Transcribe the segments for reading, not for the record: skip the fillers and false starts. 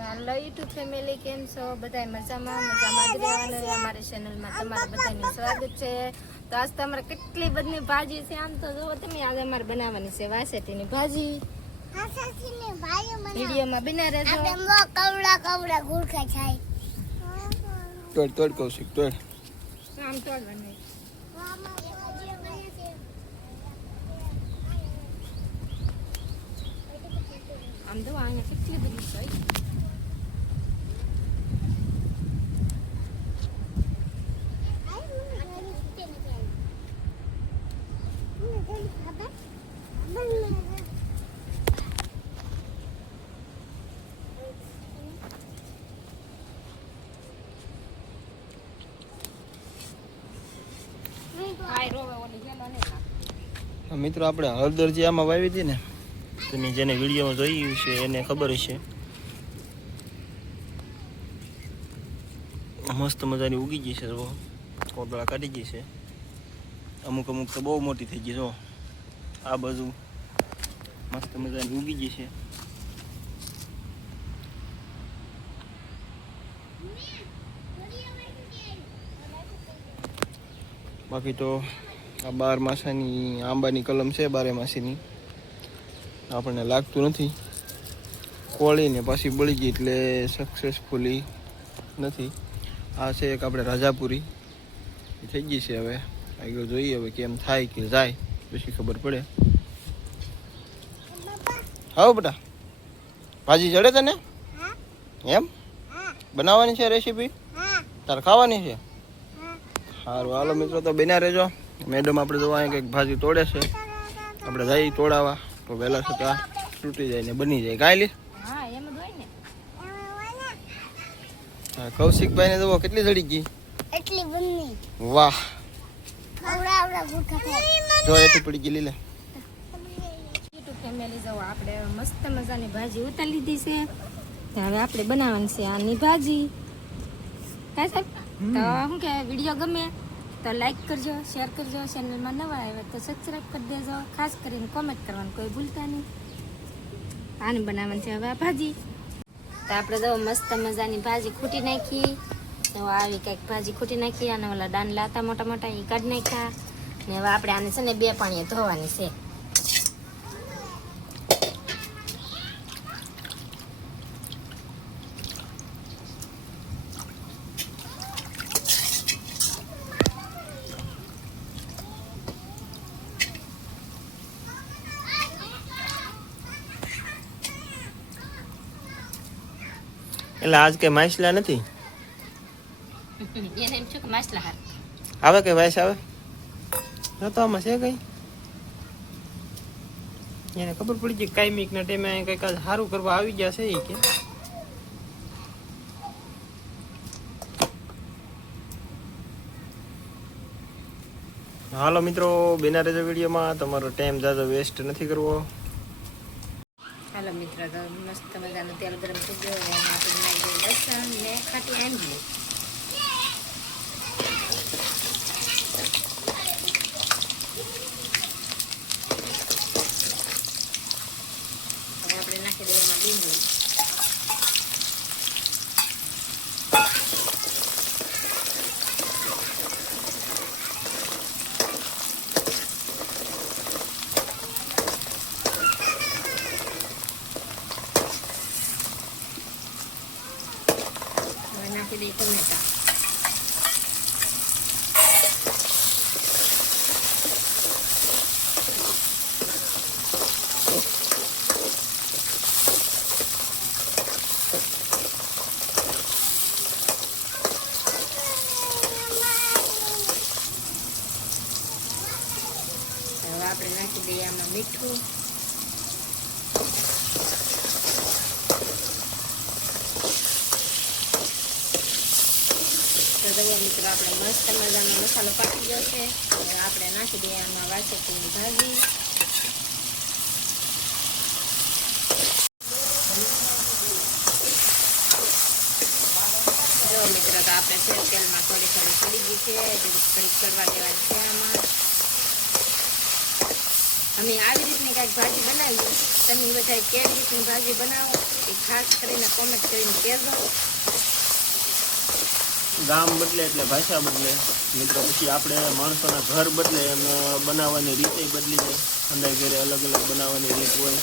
Hello YouTube family, કેમ છો? બધા મજામાં જ રહેવાનું. અમારી ચેનલમાં તમારું બધાનું સ્વાગત છે. તો આજ તો અમારે કેટલી બધી ભાજી છે. આમ તો જો તમે, આજે અમારે બનાવવાની છે વાસેટીની ભાજી. વિડીયોમાં બિના રહેજો. કવડા ગુરખા થાય. તોડ કૌશિક તોડ. આમ તોડવાનું. આમ તો અહીંયા કેટલી બધી છે. મિત્રો આપણે હળદર જે આમાં વાવી હતી ને, તમે જેને વિડીયોમાં જોયું છે એને ખબર હશે. મસ્ત મજાની ઉગી ગઈ છે. કોટળા કાઢી ગઈ છે. અમુક તો બહુ મોટી થઈ ગઈ. જો આ બાજુ મસ્ત મજાની ઉગી ગઈ છે. બાકી તો આ 12 માસાની આંબાની કલમ છે. 12 માસીની આપણને લાગતું નથી. કોળીને પાછી બળી ગઈ એટલે સક્સેસફુલી નથી. આ છે એક આપણે રાજાપુરી થઈ ગઈ છે. હવે આગળ જોઈએ હવે કેમ થાય કે જાય પછી ખબર પડે. હા બેટા, ભાજી જડે તને એમ બનાવવાની છે રેસીપી? તારે ખાવાની છે? સારું, હાલો મિત્રો તો બન્યા રહેજો. મેડમ આપણે જોવા અહીંયા કંઈક ભાજી તોડે છે. આપણે જઈએ તોડાવા તો વહેલા છતાં તૂટી જાય ને બની જાય. કાંઈ લી કૌશિકભાઈ ને જુઓ કેટલી જડી ગઈ. એટલી બની. વાહ, કવડા ગુરખા થાય. જો એથી પડી ગઈ લીલે. યુટ્યુબ ફેમિલી, જો આપણે મસ્ત મજાની ભાજી ઉતારી લીધી છે. હવે આપણે બનાવવાની છે આની ભાજી. કાંઈ સાહેબ, તો શું કે વિડીયો ગમે તો લાઈક કરજો, શેર કરજો. ચેનલમાં નવા આવ્યા તો સબસ્ક્રાઈબ કરી દેજો. ખાસ કરીને કોમેન્ટ કરવાનું કોઈ ભૂલતા નહીં. આને બનાવવાની છે હવે આ ભાજી. તો આપણે તો મસ્ત મજાની ભાજી ખૂટી નાખી. તો આવી કંઈક ભાજી ખૂટી નાખી. અને ઓલા દાંડલા હતા મોટા મોટા, એ કાઢી નાખ્યા. ને હવે આપણે આને છે ને 2 પાણીએ ધોવાની છે. એટલે આજ કઈ માછલા નથી એને એમ છે કે માછલા હાર આવે કે વાયસ આવે તો આમાં છે કઈ એને ખબર પડી ગઈ કાયમિક ના ટાઈમે કઈક સારું કરવા આવી ગયા છે. કે હાલો મિત્રો, બિના રહેજો વિડીયોમાં. તમારો ટાઈમ જાજો વેસ્ટ નથી કરવો. હાલો મિત્રો, તો મસ્ત મજાનું તેલ ગરમ થઈ ગયું. હવે એમાં આપણે નાખી દઈએ લસણ ને ખાટી આંબલી. હવે આપણે નાખી દઈએ એમાં લીંબુ. નાખી દઈએ ટમેટા. હવે આપણે નાખી દઈએ આમાં મીઠું. તો મિત્રો, આપણે મસ્ત મજાનો મસાલો પાકી ગયો છે. હવે આપણે નાખી દઈએ આમાં વાસેટીની ભાજી. જો મિત્રો, તો આપણે તેલમાં થોડી પડી ગઈ છે. થોડીક કરવા દેવાની છે આમાં. અમે આવી રીતની કાંઈક ભાજી બનાવી. તમે બધા કેવી રીતની ભાજી બનાવો એ એ ખાસ કરીને કોમેન્ટ કરીને કહેજો. ગામ બદલે એટલે ભાષા બદલે મિત્રો, પછી આપણે માણસોના ઘર બદલે એમ બનાવવાની રીતે બદલી જાય. અંદાજ ઘરે અલગ અલગ બનાવવાની રીત હોય.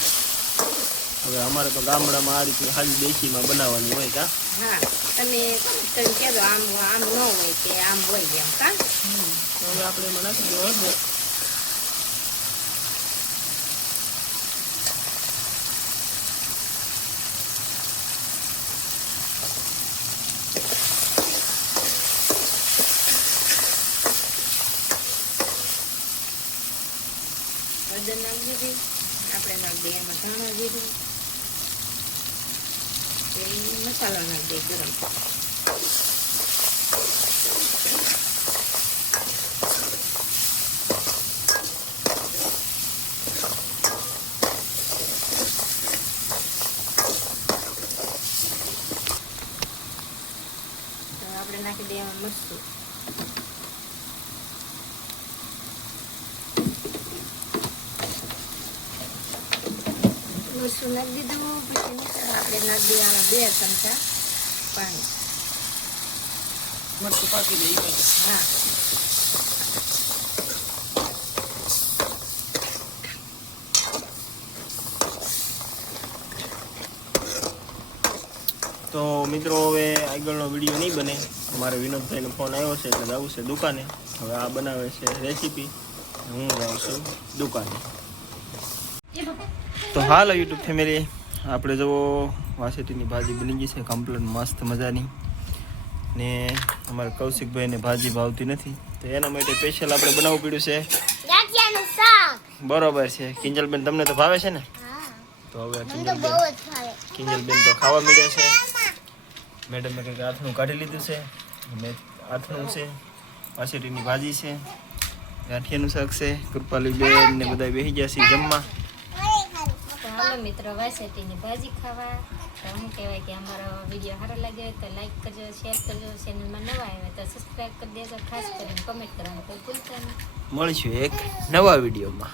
હવે અમારે તો ગામડામાં આ રીતની ખાલી દેશીમાં બનાવવાની હોય. કા હા, તમે કોમેન્ટ કરીને કહેજો આમ આમ ન હોય કે આમ હોય એમ. કા તો હવે આપણે એમાં નાખી દો હળદર. હળદર નાખી દીધી. આપણે નાખી દઈએ એમાં ધાણા જીરું. મસાલો નાખી દઈએ ગરમ. આપણે નાખી દઈએ એમાં મરચું. મરચું નાખી દીધું. પછી આપણે નાખી દેવાના 2 ચમચા પાણી. મરચું પાકી દે. હા, તો મિત્રો હવે આગળનો વિડીયો નહીં બને. મારે વિનોદભાઈનો ફોન આવ્યો છે એટલે જવું છે દુકાને. હવે આ બનાવે છે રેસીપી, હું જાઉં છું દુકાને. તો હાલો યુટ્યુબ ફેમિલી, આપણે જુઓ વાસેટીની ભાજી બની ગઈ છે કમ્પ્લીટ મસ્ત મજાની. ને અમારે કૌશિકભાઈને ભાજી ભાવતી નથી તો એના માટે સ્પેશિયલ આપણે બનાવવું પડ્યું છે. ગાંઠિયાનું શાક. બરોબર છે. કિંજલબેન તમને તો ભાવે છે ને? હા, તો હવે મને તો બહુ જ ભાવે. કિંજલબેન તો ખાવા મળ્યા છે. મેડમે કંઈક આથણું કાઢી લીધું છે. મેં આથણું છે, વાસેટીની ભાજી છે, ગાંઠિયાનું શાક છે. કૃપાલીબેન ને બધા બેસી ગયા છે જમવા. તો હાલો મિત્રો વાસેટીની ભાજી ખાવા. તો શું કહેવાય કે અમારો વિડીયો સારો લાગ્યો હોય તો લાઈક કરજો, શેર કરજો. ચેનલમાં નવા આવ્યા તો સબસ્ક્રાઈબ કરી દેજો. ખાસ કરીને કમેન્ટ કરવાનું કોઈ ભૂલતા નહીં. મળીશું એક નવા વિડીયોમાં.